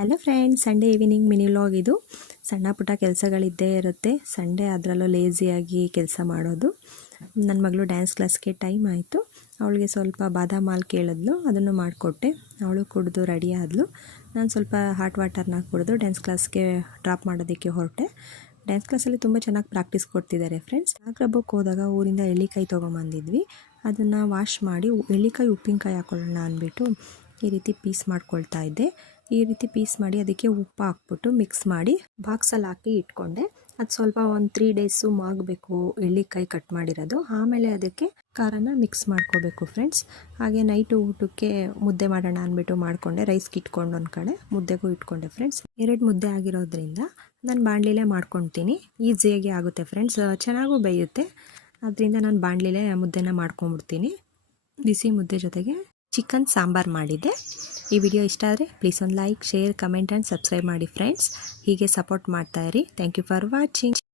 Hello friends, Sunday evening mini vlog ಇದು. ಸಣ್ಣ ಪುಟ್ಟ ಕೆಲಸಗಳಿದ್ದೇ ಇರುತ್ತೆ. ಸಂಡೇ ಅದರಲ್ಲೂ ಲೇಸಿಯಾಗಿ ಕೆಲಸ ಮಾಡೋದು. ನನ್ನ ಮಗಳು ಡ್ಯಾನ್ಸ್ ಕ್ಲಾಸ್ಗೆ ಟೈಮ್ ಆಯಿತು. ಅವಳಿಗೆ ಸ್ವಲ್ಪ ಬಾದಾಮ್ ಹಾಲು ಕೇಳಿದ್ಲು, ಅದನ್ನು ಮಾಡಿಕೊಟ್ಟೆ. ಅವಳು ಕುಡಿದು ರೆಡಿ ಆದಳು. ನಾನು ಸ್ವಲ್ಪ ಹಾಟ್ ವಾಟರ್ನ ಕುಡಿದು ಡ್ಯಾನ್ಸ್ ಕ್ಲಾಸ್ಗೆ ಡ್ರಾಪ್ ಮಾಡೋದಕ್ಕೆ ಹೊರಟೆ. ಡ್ಯಾನ್ಸ್ ಕ್ಲಾಸಲ್ಲಿ ತುಂಬ ಚೆನ್ನಾಗಿ ಪ್ರಾಕ್ಟೀಸ್ ಕೊಡ್ತಿದ್ದಾರೆ ಫ್ರೆಂಡ್ಸ್. ನಾಗರಬ್ಬಕ್ಕೆ ಹೋದಾಗ ಊರಿಂದ ಎಳ್ಳಿಕಾಯಿ ತೊಗೊಂಬಂದಿದ್ವಿ. ಅದನ್ನು ವಾಶ್ ಮಾಡಿ ಎಳ್ಳಿಕಾಯಿ ಉಪ್ಪಿನಕಾಯಿ ಹಾಕೊಳ್ಳೋಣ ಅಂದ್ಬಿಟ್ಟು ಈ ರೀತಿ ಪೀಸ್ ಮಾಡ್ಕೊಳ್ತಾ ಇದ್ದೆ. ಈ ರೀತಿ ಪೀಸ್ ಮಾಡಿ ಅದಕ್ಕೆ ಉಪ್ಪು ಹಾಕ್ಬಿಟ್ಟು ಮಿಕ್ಸ್ ಮಾಡಿ ಬಾಕ್ಸಲ್ಲಿ ಹಾಕಿ ಇಟ್ಕೊಂಡೆ. ಅದು ಸ್ವಲ್ಪ ಒಂದು 3 ಡೇಸು ಮಾಗಬೇಕು, ಎಳ್ಳಿಕಾಯಿ ಕಟ್ ಮಾಡಿರೋದು. ಆಮೇಲೆ ಅದಕ್ಕೆ ಖಾರನ ಮಿಕ್ಸ್ ಮಾಡ್ಕೋಬೇಕು ಫ್ರೆಂಡ್ಸ್. ಹಾಗೆ ನೈಟು ಊಟಕ್ಕೆ ಮುದ್ದೆ ಮಾಡೋಣ ಅಂದ್ಬಿಟ್ಟು ಮಾಡಿಕೊಂಡೆ. ರೈಸ್ಗೆ ಇಟ್ಕೊಂಡು ಒಂದು ಕಡೆ, ಮುದ್ದೆಗೂ ಇಟ್ಕೊಂಡೆ ಫ್ರೆಂಡ್ಸ್. 2 ಮುದ್ದೆ ಆಗಿರೋದ್ರಿಂದ ನಾನು ಬಾಣಲಿಲೇ ಮಾಡ್ಕೊತೀನಿ. ಈಸಿಯಾಗಿ ಆಗುತ್ತೆ ಫ್ರೆಂಡ್ಸ್, ಚೆನ್ನಾಗೂ ಬೇಯುತ್ತೆ. ಅದರಿಂದ ನಾನು ಬಾಣಲಿಲೇ ಮುದ್ದೆನ ಮಾಡ್ಕೊಂಬಿಡ್ತೀನಿ. ಬಿಸಿ ಮುದ್ದೆ ಜೊತೆಗೆ ಚಿಕನ್ ಸಾಂಬಾರು ಮಾಡಿದ್ದೆ. ಈ ವಿಡಿಯೋ ಇಷ್ಟ ಆದರೆ ಪ್ಲೀಸ್ ಒಂದು like, share, comment and subscribe ಮಾಡಿ ಫ್ರೆಂಡ್ಸ್. ಹೀಗೆ ಸಪೋರ್ಟ್ ಮಾಡ್ತಾಯಿರಿ. Thank you for watching.